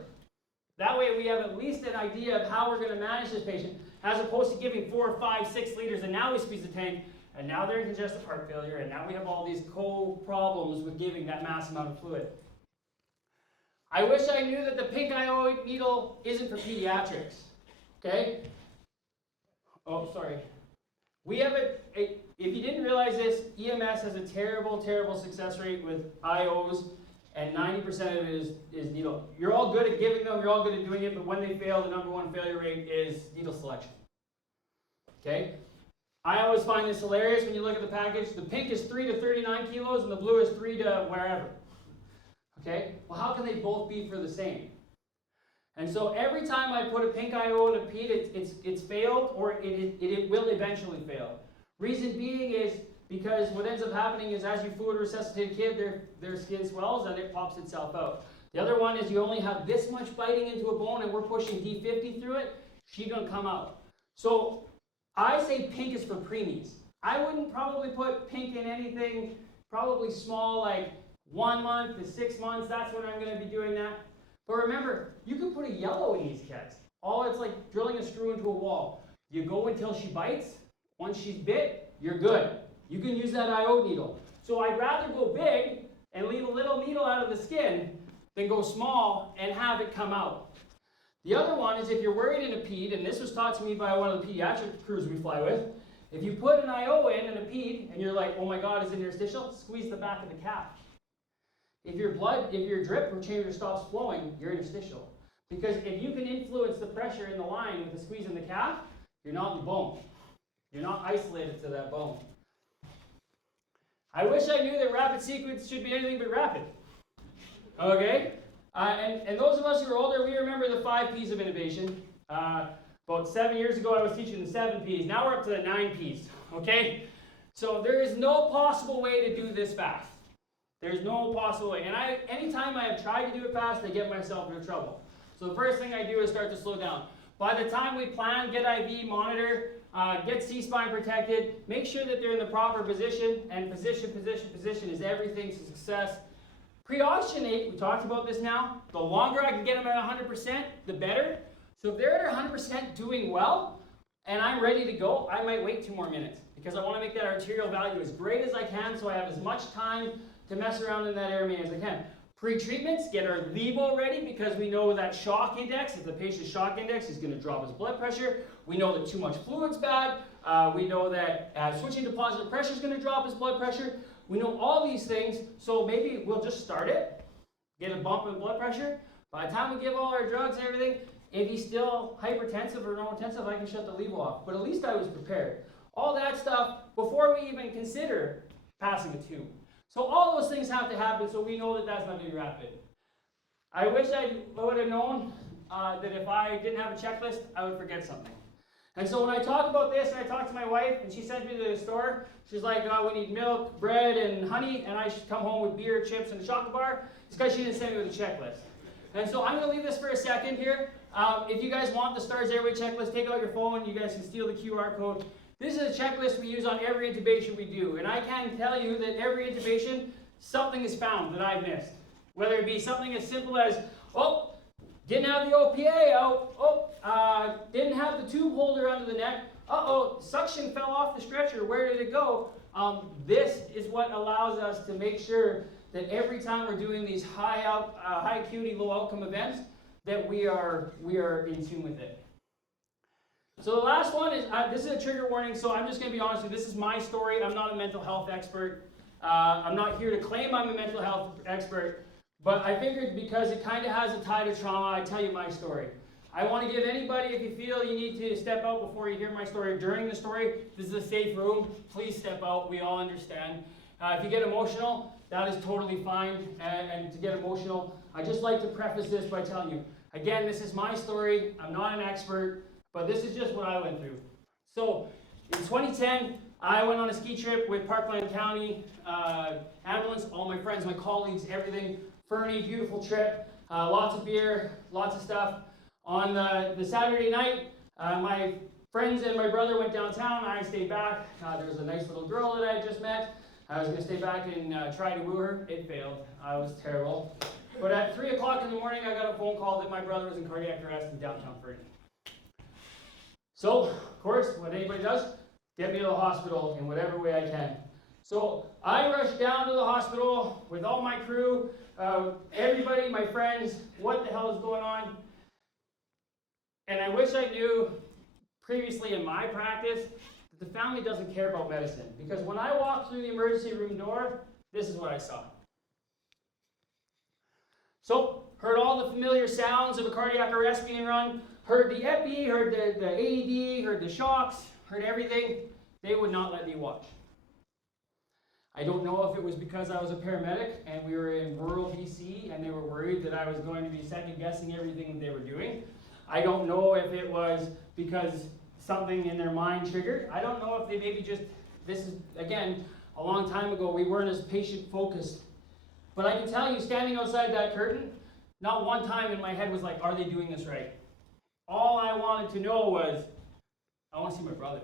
That way we have at least an idea of how we're going to manage this patient, as opposed to giving 4, 5, 6 liters, and now we squeeze the tank, and now they're in congestive heart failure, and now we have all these co-problems with giving that mass amount of fluid. I wish I knew that the pink IO needle isn't for pediatrics. Okay? Oh, sorry. We have if you didn't realize this, EMS has a terrible, terrible success rate with IOs, and 90% of it is needle. You're all good at giving them, you're all good at doing it, but when they fail, the #1 failure rate is needle selection. Okay? I always find this hilarious when you look at the package. The pink is 3 to 39 kilos, and the blue is 3 to wherever. Okay? Well, how can they both be for the same? And so every time I put a pink IO in a ped, it's failed, or it will eventually fail. Reason being is because what ends up happening is as you fluid resuscitate a kid, their skin swells and it pops itself out. The other one is you only have this much biting into a bone and we're pushing D50 through it, she's gonna come out. So I say pink is for preemies. I wouldn't probably put pink in anything probably small, like 1 month to 6 months, that's when I'm gonna be doing that. But remember, you can put a yellow in these cats. It's like drilling a screw into a wall. You go until she bites. Once she's bit, you're good. You can use that IO needle. So I'd rather go big and leave a little needle out of the skin than go small and have it come out. The other one is if you're worried in a ped, and this was taught to me by one of the pediatric crews we fly with, if you put an IO in and a have peed and you're like, oh my God, is it interstitial? Squeeze the back of the calf. If your drip or chamber stops flowing, you're interstitial. Because if you can influence the pressure in the line with the squeeze in the calf, you're not in the bone. You're not isolated to that bone. I wish I knew that rapid sequence should be anything but rapid. Okay? And those of us who are older, we remember the 5 P's of innovation. About 7 years ago, I was teaching the 7 P's. Now we're up to the 9 P's. Okay? So there is no possible way to do this fast. There's no possible way. And anytime I have tried to do it fast, I get myself into trouble. So the first thing I do is start to slow down. By the time we plan, get IV, monitor, get C-spine protected, make sure that they're in the proper position, and position is everything to success. Pre-oxygenate, we talked about this now. The longer I can get them at 100%, the better. So if they're at 100% doing well, and I'm ready to go, I might wait 2 more minutes because I want to make that arterial value as great as I can so I have as much time to mess around in that area as I can. Pre-treatments, get our levo ready because we know that shock index, if the patient's shock index is going to drop his blood pressure. We know that too much fluid's bad. We know that switching to positive pressure is going to drop his blood pressure. We know all these things, so maybe we'll just start it, get a bump in blood pressure. By the time we give all our drugs and everything, if he's still hypertensive or normotensive, I can shut the levo off. But at least I was prepared. All that stuff before we even consider passing a tube. So all those things have to happen so we know that that's not going to be rapid. I wish I would have known that if I didn't have a checklist, I would forget something. And so when I talk about this, and I talk to my wife, and she sends me to the store, she's like, oh, we need milk, bread, and honey, and I should come home with beer, chips, and a chocolate bar. It's because she didn't send me with a checklist. And so I'm going to leave this for a second here. If you guys want the STARS Airway checklist, take out your phone. You guys can steal the QR code. This is a checklist we use on every intubation we do. And I can tell you that every intubation, something is found that I've missed. Whether it be something as simple as, oh, didn't have the OPA out, didn't have the tube holder under the neck, suction fell off the stretcher, where did it go? This is what allows us to make sure that every time we're doing these high acuity, low outcome events, that we are in tune with it. So the last one is, this is a trigger warning, so I'm just going to be honest with you. This is my story. I'm not a mental health expert. I'm not here to claim I'm a mental health expert, but I figured because it kind of has a tie to trauma, I tell you my story. I want to give anybody, if you feel you need to step out before you hear my story, during the story, this is a safe room. Please step out. We all understand. If you get emotional, that is totally fine. And to get emotional, I just like to preface this by telling you, again, this is my story. I'm not an expert, but this is just what I went through. So in 2010, I went on a ski trip with Parkland County ambulance, all my friends, my colleagues, everything. Fernie, beautiful trip, lots of beer, lots of stuff. On the Saturday night, my friends and my brother went downtown. I stayed back. There was a nice little girl that I had just met. I was going to stay back and try to woo her. It failed. I was terrible. But at 3 o'clock in the morning, I got a phone call that my brother was in cardiac arrest in downtown Fernie. So, of course, what anybody does, get me to the hospital in whatever way I can. So I rushed down to the hospital with all my crew, everybody, my friends, what the hell is going on? And I wish I knew previously in my practice that the family doesn't care about medicine. Because when I walked through the emergency room door, this is what I saw. So, heard all the familiar sounds of a cardiac arrest being run, heard the epi, heard the AED, heard the shocks, heard everything. They would not let me watch. I don't know if it was because I was a paramedic and we were in rural BC and they were worried that I was going to be second guessing everything that they were doing. I don't know if it was because something in their mind triggered. I don't know if they maybe just, this is, again, a long time ago, we weren't as patient focused. But I can tell you, standing outside that curtain, not one time in my head was like, are they doing this right? All I wanted to know was, I want to see my brother.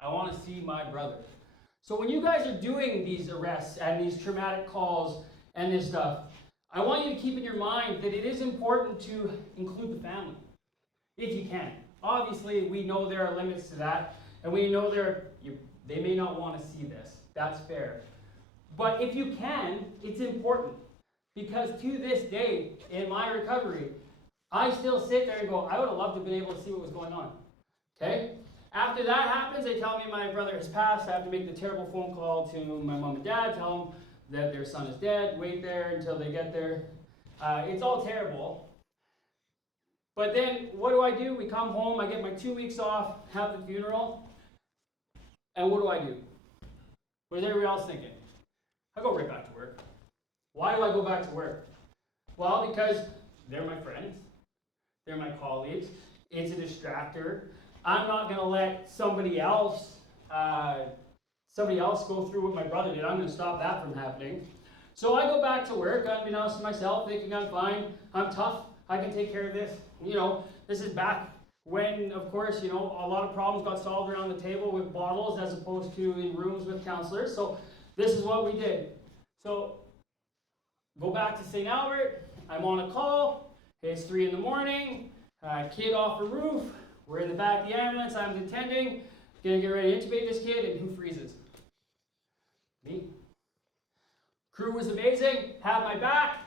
I want to see my brother. So when you guys are doing these arrests and these traumatic calls and this stuff, I want you to keep in your mind that it is important to include the family, if you can. Obviously, we know there are limits to that, and we know they may not want to see this. That's fair. But if you can, it's important. Because to this day, in my recovery, I still sit there and go, I would have loved to have been able to see what was going on. Okay? After that happens, they tell me my brother has passed. I have to make the terrible phone call to my mom and dad, tell them that their son is dead, wait there until they get there. It's all terrible. But then, what do? We come home, I get my 2 weeks off, have the funeral, and what do? What is everybody else thinking? I go right back to work. Why do I go back to work? Well, because they're my friends, they're my colleagues, it's a distractor. I'm not going to let somebody else go through what my brother did. I'm going to stop that from happening. So I go back to work, unbeknownst to myself, thinking I'm fine, I'm tough, I can take care of this. This is back when, of course, a lot of problems got solved around the table with bottles as opposed to in rooms with counselors. So this is what we did. So go back to St. Albert, I'm on a call, it's 3 in the morning, kid off the roof, we're in the back of the ambulance, I'm attending, gonna get ready to intubate this kid, and who freezes? Me. Crew was amazing, had my back,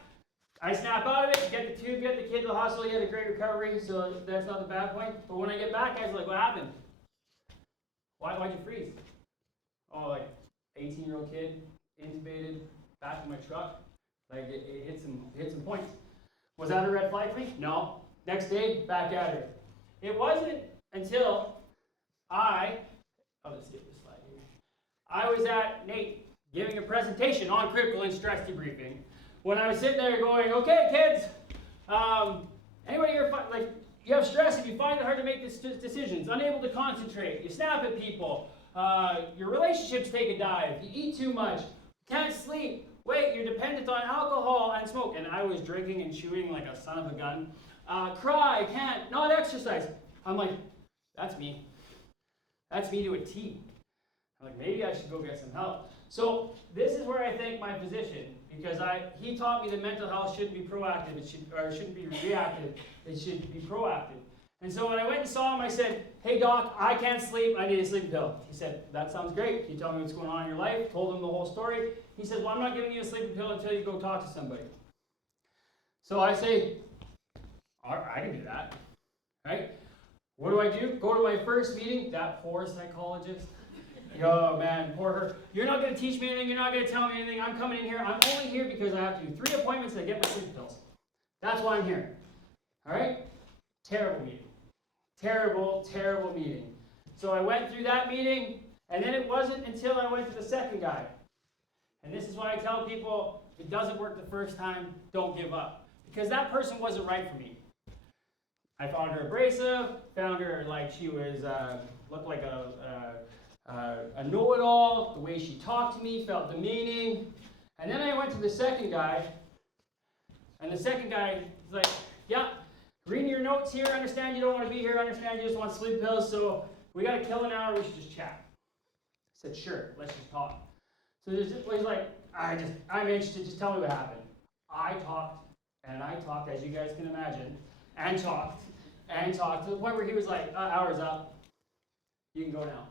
I snap out of it, get the tube, get the kid to the hospital, he had a great recovery, so that's not the bad point. But when I get back, guys are like, what happened? Why'd you freeze? Oh, like, 18-year-old kid, intubated, back in my truck. Like, it hit some points. Was that a red flag for me? No. Next day, back at her. It wasn't until I'll just skip this slide here. I was at Nate giving a presentation on critical and stress debriefing. When I was sitting there going, okay, kids, anybody here, you have stress and you find it hard to make decisions, unable to concentrate, you snap at people, your relationships take a dive, you eat too much, can't sleep, wait, you're dependent on alcohol and smoke, and I was drinking and chewing like a son of a gun, cry, can't, not exercise. I'm like, that's me. That's me to a T. I'm like, maybe I should go get some help. So this is where I thank my physician, because he taught me that mental health shouldn't be proactive, it shouldn't be reactive, it should be proactive. And so when I went and saw him, I said, hey doc, I can't sleep, I need a sleeping pill. He said, that sounds great. Can you tell me what's going on in your life? Told him the whole story. He said, well, I'm not giving you a sleeping pill until you go talk to somebody. So I say, all right, I can do that, right? What do? Go to my first meeting, that poor psychologist. Oh man, poor her. You're not going to teach me anything, you're not going to tell me anything. I'm coming in here, I'm only here because I have to do 3 appointments and I get my sleep pills. That's why I'm here. Alright? Terrible meeting. Terrible, terrible meeting. So I went through that meeting, and then it wasn't until I went to the second guy. And this is why I tell people, if it doesn't work the first time, don't give up. Because that person wasn't right for me. I found her abrasive, found her like she was, looked like a know-it-all, the way she talked to me felt demeaning. And then I went to the second guy, and the second guy was like, yeah, reading your notes here, understand you don't want to be here, understand you just want sleep pills, so we got to kill an hour, we should just chat. I said, sure, let's just talk. So he's like, I'm interested, just tell me what happened. I talked, as you guys can imagine, and talked, to the point where he was like, hour's up, you can go now.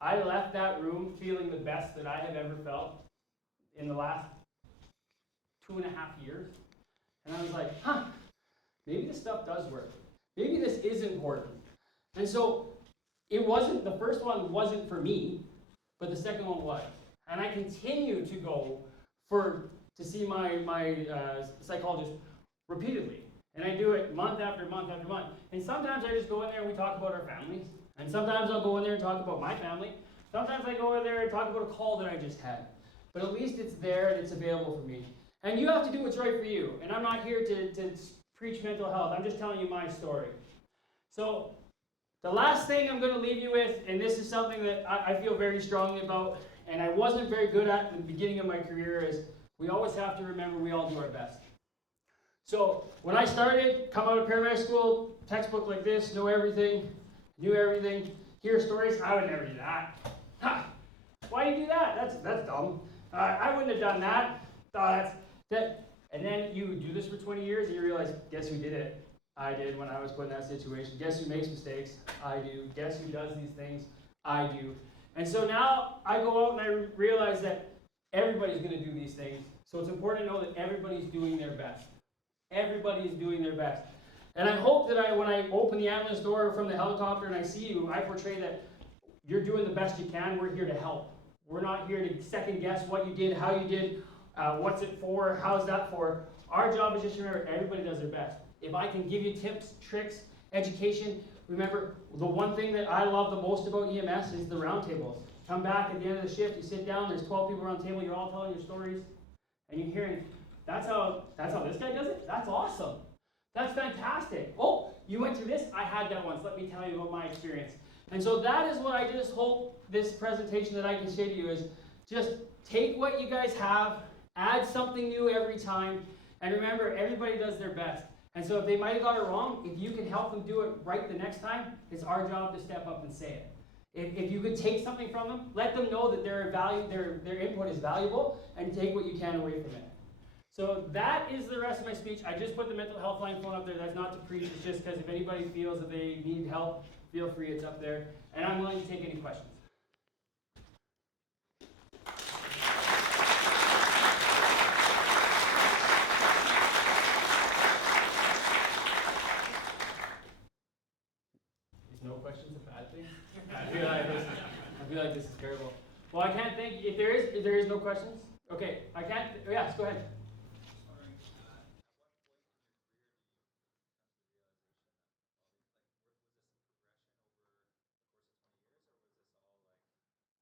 I left that room feeling the best that I have ever felt in the last 2.5 years. And I was like, maybe this stuff does work. Maybe this is important. And so the first one wasn't for me, but the second one was. And I continue to go to see my psychologist repeatedly. And I do it month after month after month. And sometimes I just go in there and we talk about our families. And sometimes I'll go in there and talk about my family. Sometimes I go in there and talk about a call that I just had. But at least it's there and it's available for me. And you have to do what's right for you. And I'm not here to preach mental health. I'm just telling you my story. So the last thing I'm going to leave you with, and this is something that I feel very strongly about, and I wasn't very good at the beginning of my career, is we always have to remember we all do our best. So when I started, come out of paramedic school, textbook like this, know everything, knew everything, hear stories, I would never do that. Why do you do that? That's dumb. I wouldn't have done that. And then you do this for 20 years and you realize, guess who did it? I did when I was put in that situation. Guess who makes mistakes? I do. Guess who does these things? I do. And so now I go out and I realize that everybody's going to do these things. So it's important to know that everybody's doing their best. Everybody's doing their best. And I hope that when I open the ambulance door from the helicopter and I see you, I portray that you're doing the best you can. We're here to help. We're not here to second guess what you did, how you did, what's it for, how's that for. Our job is just to remember everybody does their best. If I can give you tips, tricks, education, remember the one thing that I love the most about EMS is the roundtables. Come back at the end of the shift, you sit down, there's 12 people around the table, you're all telling your stories, and you're hearing, that's how this guy does it? That's awesome. That's fantastic. Oh, you went through this? I had that once. Let me tell you about my experience. And so that is what I just hope this presentation that I can say to you is just take what you guys have, add something new every time, and remember, everybody does their best. And so if they might have got it wrong, if you can help them do it right the next time, it's our job to step up and say it. If you could take something from them, let them know that their input is valuable, and take what you can away from it. So that is the rest of my speech. I just put the mental health line phone up there. That's not to preach. It's just because if anybody feels that they need help, feel free. It's up there. And I'm willing to take any questions. Is no questions a bad thing? I feel like this is terrible. Well, I can't think. If there is no questions, okay. I can't. Yes, go ahead.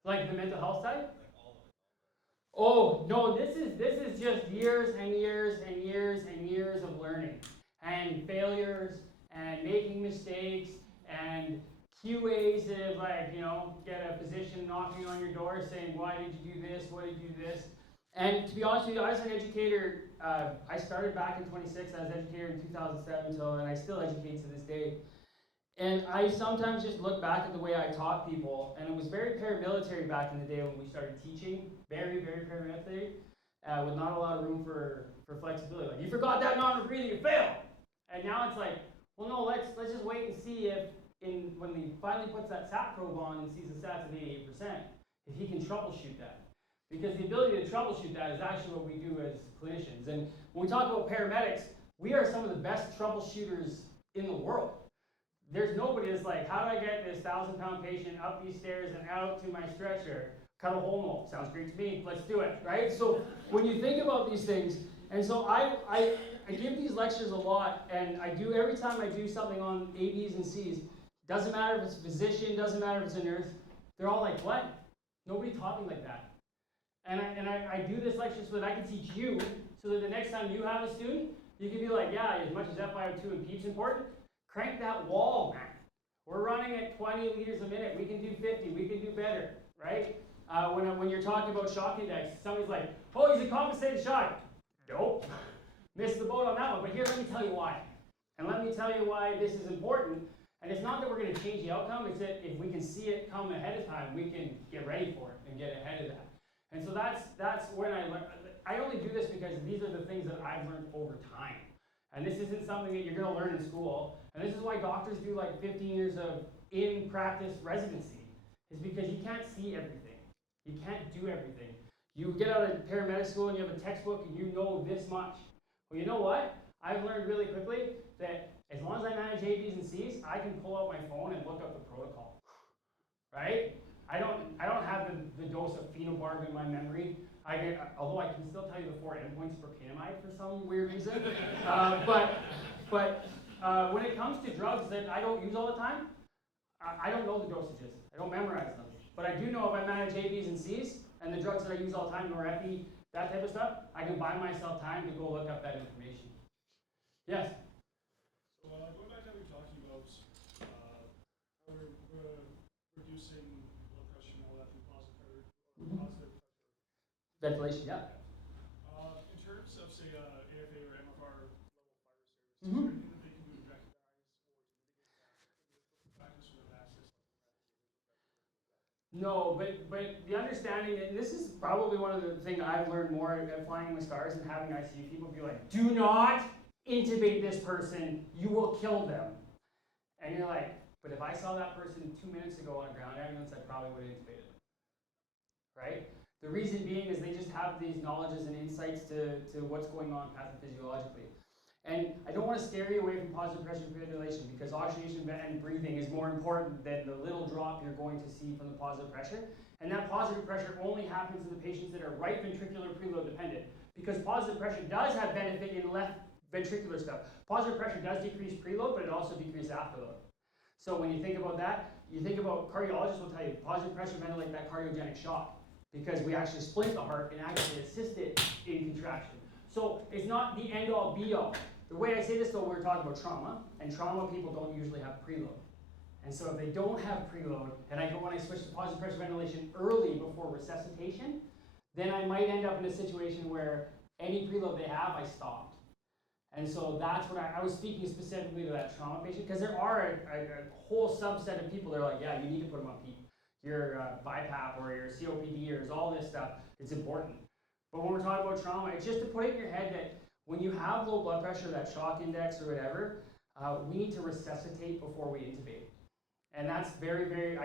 Like the mental health side? Oh no, this is just years and years and years and years of learning and failures and making mistakes and QAs that have, like, get a physician knocking on your door saying, why did you do this? Why did you do this? And to be honest with you, I was an educator. I started back in 26. I was an educator in 2007, and I still educate to this day. And I sometimes just look back at the way I taught people, and it was very paramilitary back in the day when we started teaching. Very, very paramilitary, with not a lot of room for flexibility. Like, you forgot that non-breathing, you failed. And now it's like, well, no, let's just wait and see if when he finally puts that SAT probe on and sees the SATs at 88%, if he can troubleshoot that. Because the ability to troubleshoot that is actually what we do as clinicians. And when we talk about paramedics, we are some of the best troubleshooters in the world. There's nobody that's like, how do I get this 1,000-pound patient up these stairs and out to my stretcher? Cut a hole mold. Sounds great to me. Let's do it, right? So when you think about these things, and so I give these lectures a lot, and I do every time I do something on A, B's, and C's. Doesn't matter if it's a physician, doesn't matter if it's a nurse. They're all like, what? Nobody taught me like that. And I do this lecture so that I can teach you, so that the next time you have a student, you can be like, yeah, as much as FiO2 and PEEP's important, crank that wall, man. We're running at 20 liters a minute. We can do 50. We can do better, right? When you're talking about shock index, somebody's like, oh, he's a compensated shock. Nope. Missed the boat on that one. But here, let me tell you why. And let me tell you why this is important. And it's not that we're going to change the outcome. It's that if we can see it come ahead of time, we can get ready for it and get ahead of that. And so that's when I learned. I only do this because these are the things that I've learned over time. And this isn't something that you're going to learn in school. And this is why doctors do like 15 years of in-practice residency, is because you can't see everything. You can't do everything. You get out of paramedic school and you have a textbook and you know this much. Well, you know what? I've learned really quickly that as long as I manage A, B's, and C's, I can pull out my phone and look up the protocol, right? I don't have the dose of phenobarb in my memory. Although I can still tell you the 4 endpoints for kinamide for some weird reason. But when it comes to drugs that I don't use all the time, I don't know the dosages. I don't memorize them. But I do know if I manage A, B's, and C's, and the drugs that I use all the time, norepi, that type of stuff, I can buy myself time to go look up that information. Yes? So going back to what we were talking about, how we're reducing blood pressure and all that through positive pressure. Ventilation, yeah. In terms of, say, AFA or MFR level fire services, is Mm-hmm. there anything that they can do to recognize or to mitigate that practice or access? No, but the understanding, and this is probably one of the things I've learned more at flying with stars and having ICU people be like, do not intubate this person, you will kill them. And you're like, but if I saw that person 2 minutes ago on a ground ambulance, I probably would have intubated them, right? The reason being is they just have these knowledges and insights to what's going on pathophysiologically. And I don't want to scare you away from positive pressure ventilation, because oxygenation and breathing is more important than the little drop you're going to see from the positive pressure. And that positive pressure only happens in the patients that are right ventricular preload dependent, because positive pressure does have benefit in left ventricular stuff. Positive pressure does decrease preload, but it also decreases afterload. So when you think about that, you think about, cardiologists will tell you, positive pressure ventilate that cardiogenic shock, because we actually splint the heart and actually assist it in contraction. So it's not the end all be all. The way I say this though, we're talking about trauma, and trauma people don't usually have preload. And so if they don't have preload, and when I switch to positive pressure ventilation early before resuscitation, then I might end up in a situation where any preload they have, I stopped. And so that's what I was speaking specifically to that trauma patient, because there are a whole subset of people that are like, yeah, you need to put them on PEEP. Your BiPAP or your COPD or all this stuff, it's important. But when we're talking about trauma, it's just to put it in your head that when you have low blood pressure, that shock index or whatever, we need to resuscitate before we intubate. And that's very,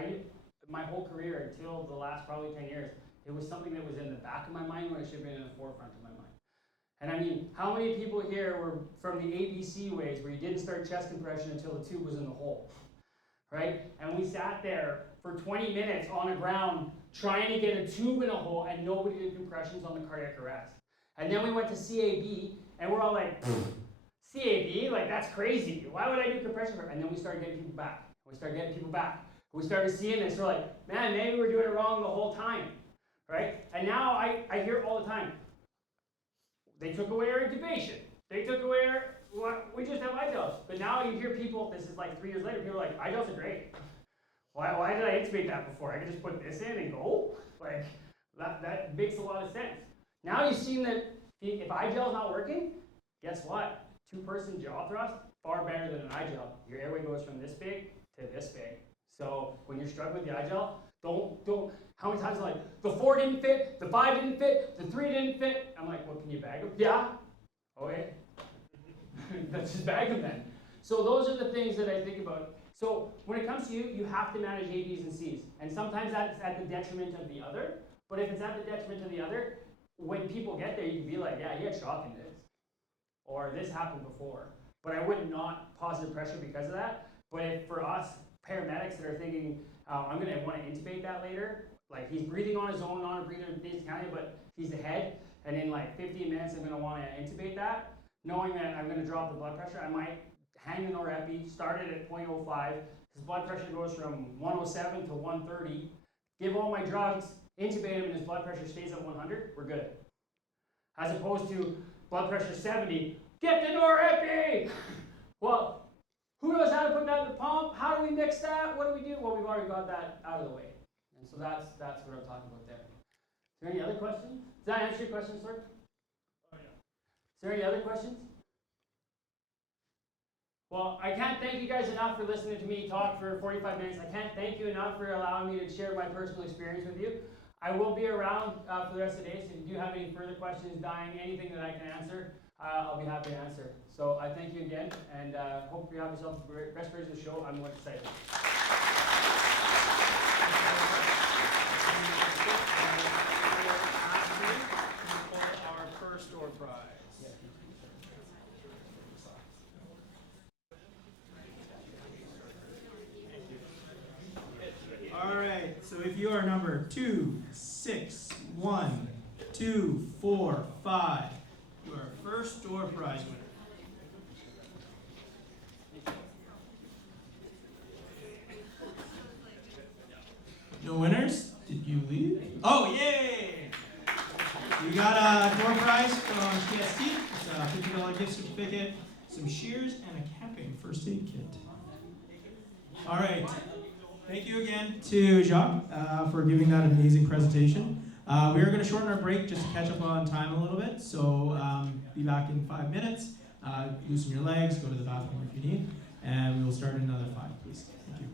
my whole career until the last probably 10 years, it was something that was in the back of my mind when it should have been in the forefront of my mind. And I mean, how many people here were from the ABC ways where you didn't start chest compression until the tube was in the hole, right? And we sat there for 20 minutes on the ground trying to get a tube in a hole, and nobody did compressions on the cardiac arrest. And then we went to CAB, and we're all like, CAB? Like, that's crazy. Why would I do compression? And then we started getting people back. We started seeing this. We're like, man, maybe we're doing it wrong the whole time, right? And now I hear it all the time. They took away our intubation. They took away we just have iGels. But now you hear people, this is like 3 years later, people are like, iGels are great. Why did I intubate that before? I could just put this in and go? Like, that makes a lot of sense. Now you've seen that if iGel's not working, guess what? 2-person jaw thrust, far better than an iGel. Your airway goes from this big to this big. So when you're struggling with the iGel, don't, how many times I'm like, the 4 didn't fit, the 5 didn't fit, the 3 didn't fit. I'm like, well, can you bag them? Yeah. Okay. Let's just bag them then. So those are the things that I think about. So when it comes to you, you have to manage A, B's, and C's. And sometimes that's at the detriment of the other. But if it's at the detriment of the other, when people get there, you can be like, yeah, he had shock in this. Or this happened before. But I would not positive pressure because of that. But if for us, paramedics that are thinking, I'm going to want to intubate that later, like he's breathing on his own, on a breather in Daisy County, but he's the head, and in like 15 minutes I'm going to want to intubate that, knowing that I'm going to drop the blood pressure, I might hang the norepi, start it at 0.05, his blood pressure goes from 107 to 130, give all my drugs, intubate him, and his blood pressure stays at 100, we're good. As opposed to blood pressure 70, get the norepi! Well, who knows how to put that in the pump? How do we mix that? What do we do? Well, we've already got that out of the way. And so that's what I'm talking about there. Is there any other questions? Does that answer your question, sir? Oh, yeah. Is there any other questions? Well, I can't thank you guys enough for listening to me talk for 45 minutes. I can't thank you enough for allowing me to share my personal experience with you. I will be around for the rest of the day, so if you do have any further questions, dying, anything that I can answer, I'll be happy to answer. So I thank you again, and hope you have yourself the best version of the show. I'm more excited. For our first door prize. All right, so if you are number 2, 6, 1, 2, 4, 5, you are first door prize winner. No winners? Did you leave? Oh, yay! You got a door prize from TST. It's a $50 gift certificate, some shears, and a camping first aid kit. All right. Thank you again to Jacques for giving that amazing presentation. We are going to shorten our break just to catch up on time a little bit. So be back in 5 minutes. Loosen your legs, go to the bathroom if you need, and we will start in another 5, please. Thank you.